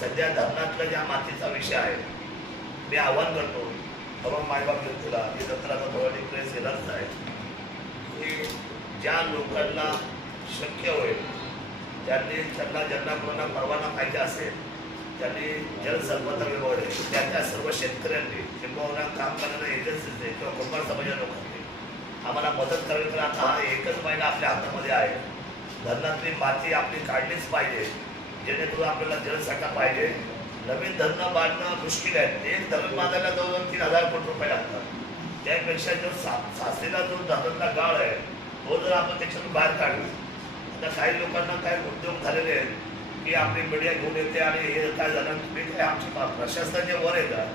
सध्या धरणातला ज्या मातीचा विषय आहे मी आव्हान करतो तरुण मायबाप जनतेला हे नंतर आता थोडा प्रेस येणारच आहे की ज्या लोकांना शक्य होईल त्यांना ज्यांना कोणाला परवाना पाहिजे असेल त्यांनी जलसंपदा विभाग त्या सर्व शेतकऱ्यांनी किंवा काम करणाऱ्या एजन्सीचे किंवा कुंभार समाजाच्या लोकांनी आम्हाला मदत करावी. तर आता हा एकच महिना आपल्या हातामध्ये आहे. धरणातली माती आपली काढलीच पाहिजे जेणेकरून आपल्याला जलसाठा पाहिजे. नवीन धरणं बांधणं मुश्किल आहे. एक धरण बांधायला जवळजवळ 3,000 कोटी रुपये लागतात. त्यापेक्षा जो साचलेला जो धरणातला गाळ आहे तो जर आपण त्याच्यातून बाहेर काढला. आता काही लोकांना काय उद्योग झालेले आहेत की आपली मीडिया घेऊन येते आणि हे काय झालं तुम्ही काय आमची प्रशासनाच्या वर येतात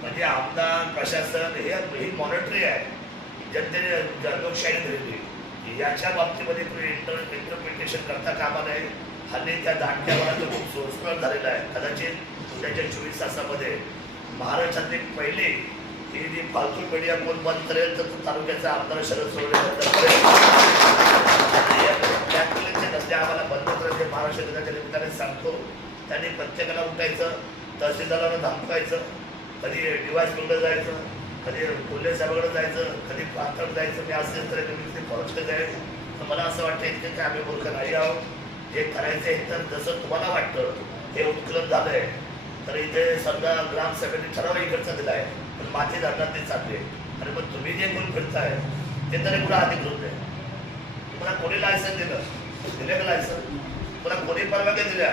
म्हणजे आमदार प्रशासन ही मॉनिटरी आहे जनतेने लोकशाही दिलेली. याच्या बाबतीमध्ये तुम्ही इंटरप्रिटेशन करता कामा नये. हल्ली त्या दांडक्यावर खूप सोयीस्कर झालेला आहे. कदाचित उद्याच्या 24 तासामध्ये महाराष्ट्रातली पहिली ही जी फालतू मीडिया कोण बंद करेल तर तालुक्याचा आमदार शरद सोडले आम्हाला बंद करायचे. महाराष्ट्र दिनाच्या निमित्ताने सांगतो त्यांनी प्रत्येकाला उठायचं, तहसीलदाराला धमकायचं, कधी डिवाइस बिल्डर जायचं, कधी कोल्हे साहेबांकडे जायचं, कधी पातळ जायचं. मी असेल तर तुम्ही फॉरेस्टकडे जायचं. तर मला असं वाटतं इतकं काय आम्ही मूर्ख नाही आहोत. जे करायचं आहे तर जसं तुम्हाला वाटतं हे उत्कलन झालं आहे तर इथे समजा ग्रामसभेने ठराव इकडचा दिला आहे पण माती धरणात ते चालले आणि मग तुम्ही जे कोण फिरताय ते तरी पुढे अधिकृत आहे. तुम्हाला कोणी लायसन दिले का लायसन? पुन्हा कोणी परवानग्या दिल्या?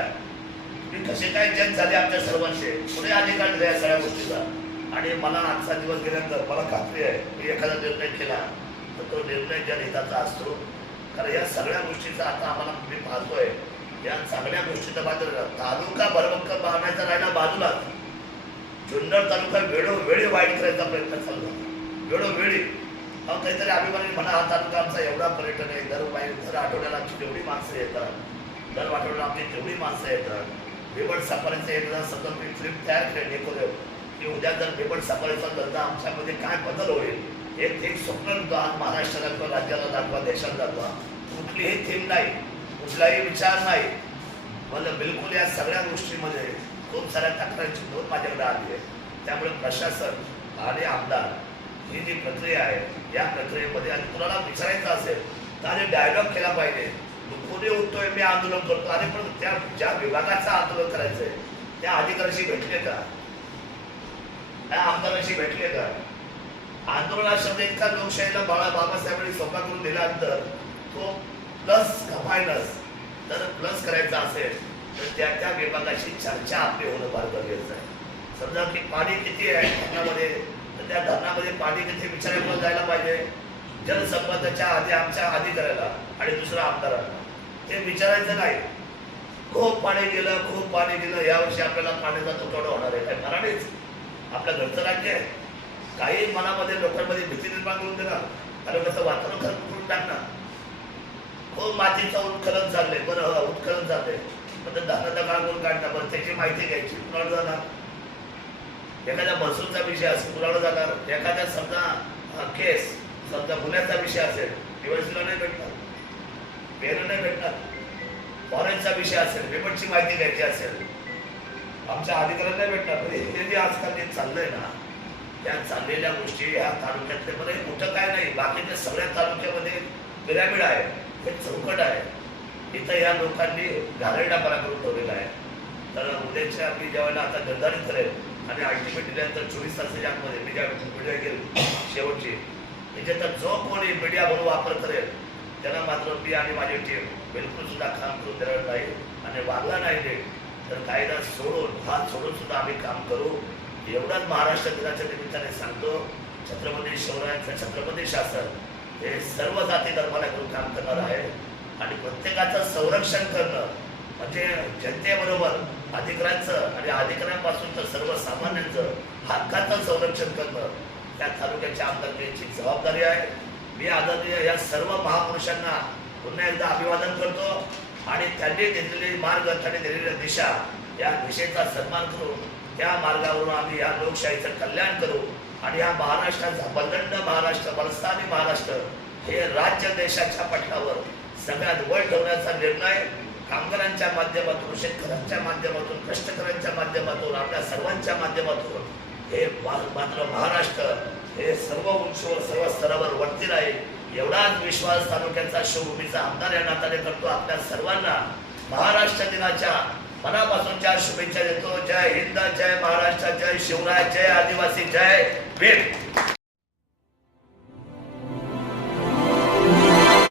तुम्ही कसे काय जज झाले आमच्या सर्वांचे? कुणी अधिकार दिला या सगळ्या गोष्टीचा? आणि मला आजचा दिवस गेल्यानंतर मला खात्री आहे मी एखादा निर्णय केला तर तो निर्णय जनहिताचा असतो. कारण या सगळ्या गोष्टीचा आता आम्हाला मी पाहतोय या सगळ्या गोष्टीचा बाजूला तालुका भरभक्कम बांधायचा राहिला बाजूलाच जुन्नर तालुका वेळोवेळी वाईट करायचा प्रयत्न चालला. वेळोवेळी काहीतरी अभिमानी म्हणा हा तालुका आमचा एवढा पर्यटन आहे. दर आठवड्याला आमची तेवढी माणसं येतात, दर आठवड्याला आमची तेवढी माणसं येतात. बिबट सफारीचं एकदा सतत मी ट्रिप तयार केली की उद्या जर बिबट सफारीचा धंदा आमच्यामध्ये काय बदल होईल एक स्वप्न महाराष्ट्राला किंवा राज्याला दाखवा, देशाला दाखवा. कुठलीही थीम नाही, कुठलाही विचार नाही. मला बिलकुल या सगळ्या गोष्टीमध्ये खूप साऱ्या तक्रारीची नोंद माझ्याकडे आली आहे. त्यामुळे प्रशासन आणि आमदार ही जी प्रक्रिया आहे या प्रक्रियेमध्ये आणि कुणाला विचारायचं असेल तर आधी डायलॉग केला पाहिजे. कोणी उठतोय मी आंदोलन करतो आणि पण त्या ज्या विभागाचं आंदोलन करायचंय त्या अधिकाऱ्याशी भेटले का, त्या आमदाराशी भेटले का? आंदोलना शब्द इतका लोकशाहीला बाबासाहेबांनी सोपा करून दिल्यानंतर तो प्लस का मायनस जर प्लस करायचा असेल तर त्या विभागाशी चर्चा आपली होणं फार गरजेचं आहे. समजा की पाणी किती आहे धरणामध्ये तर त्या धरणामध्ये पाणी किती विचारायला जायला पाहिजे. जलसंपदाच्या आधी आमच्या अधिकाऱ्याला आणि दुसऱ्या आमदारांना ते विचारायचं नाही. खूप पाणी गेलं यावर्षी आपल्याला पाण्याचा तुटवडा होणार आहे. काय मराठीच आपल्या घरचं राज्य आहे. काही मनामध्ये लोकांमध्ये भीती निर्माण करून देणार आणि कसं वातावरण खरं करून टाकणार. खूप मातीचं उत्खनन चाललंय. बरं उत्खनन चाललंय पण धरणाचा काळ करून काढणार. बरं त्याची माहिती घ्यायची कुणाला जाणार? एखाद्या महसूलचा विषय असेल कुणाला जाणार? एखाद्या समजा केस समजा गुन्ह्याचा विषय असेल डिवाइसला नाही भेटणार, पेन नाही भेटणार. फॉरेनचा विषय असेल पेपरची माहिती घ्यायची असेल आमच्या अधिकाऱ्यांना नाही भेटणार. म्हणजे हे जे आजकाल जे चाललंय ना त्या चाललेल्या गोष्टी ह्या तालुक्यातले बरं कुठं काय नाही बाकीच्या सगळ्या तालुक्यामध्ये पिरॅमिड आहे, हे चौकट आहे. इथं या लोकांनी घाणेरडापणा करून ठेवलेला आहे. तर उद्याच्या मी ज्यावेळेला आता निर्धारित करेल आणि अल्टिमेट दिल्यानंतर 24 तासाच्या आतमध्ये मी ज्या मीडिया घेईल शेवटची त्याच्यात जो कोणी मीडिया म्हणून वापर करेल त्याला मात्र मी आणि माझी टीम बिलकुल सुद्धा काम करून देणार नाही. आणि वागला नाही तर कायदा सोडून हात सोडून सुद्धा आम्ही काम करू. एवढंच महाराष्ट्र दिनाच्या निमित्ताने सांगतो. छत्रपती शिवरायांचं छत्रपती शासन हे सर्व जाती धर्माला घेऊन काम करणार आहे आणि प्रत्येकाचं संरक्षण करणं म्हणजे जनतेबरोबर अधिकाऱ्यांचं आणि अधिकाऱ्यांपासून तर सर्वसामान्यांचं हक्काचं संरक्षण करणं त्या तालुक्याच्या आमदारकीची जबाबदारी आहे. मी आदरणीय या सर्व महापुरुषांना पुन्हा एकदा अभिवादन करतो आणि त्यांनी दिलेली मार्ग त्यांनी दिलेली दिशा या दिशेचा सन्मान करून त्या मार्गावरून आम्ही या लोकशाहीचं कल्याण करू आणि या महाराष्ट्राचा बलदंड महाराष्ट्र बलस्थानी महाराष्ट्र हे राज्य देशाच्या पटलावर सगळ्यात वर ठेवण्याचा निर्णय कामगारांच्या माध्यमातून, शेतकऱ्यांच्या माध्यमातून, कष्टकऱ्यांच्या माध्यमातून, आपल्या सर्वांच्या माध्यमातून हे मात्र महाराष्ट्र हे सर्व उंचीवर, सर्व स्तरावर वरती राहील एवढाच विश्वास तालुक्याचा शिवभूमीचा आमदार या नात्याने करतो. आपल्या सर्वांना महाराष्ट्र दिनाच्या मनापासूनच्या शुभेच्छा देतो. जय हिंद, जय महाराष्ट्र, जय शिवराय, जय आदिवासी, जय भीम.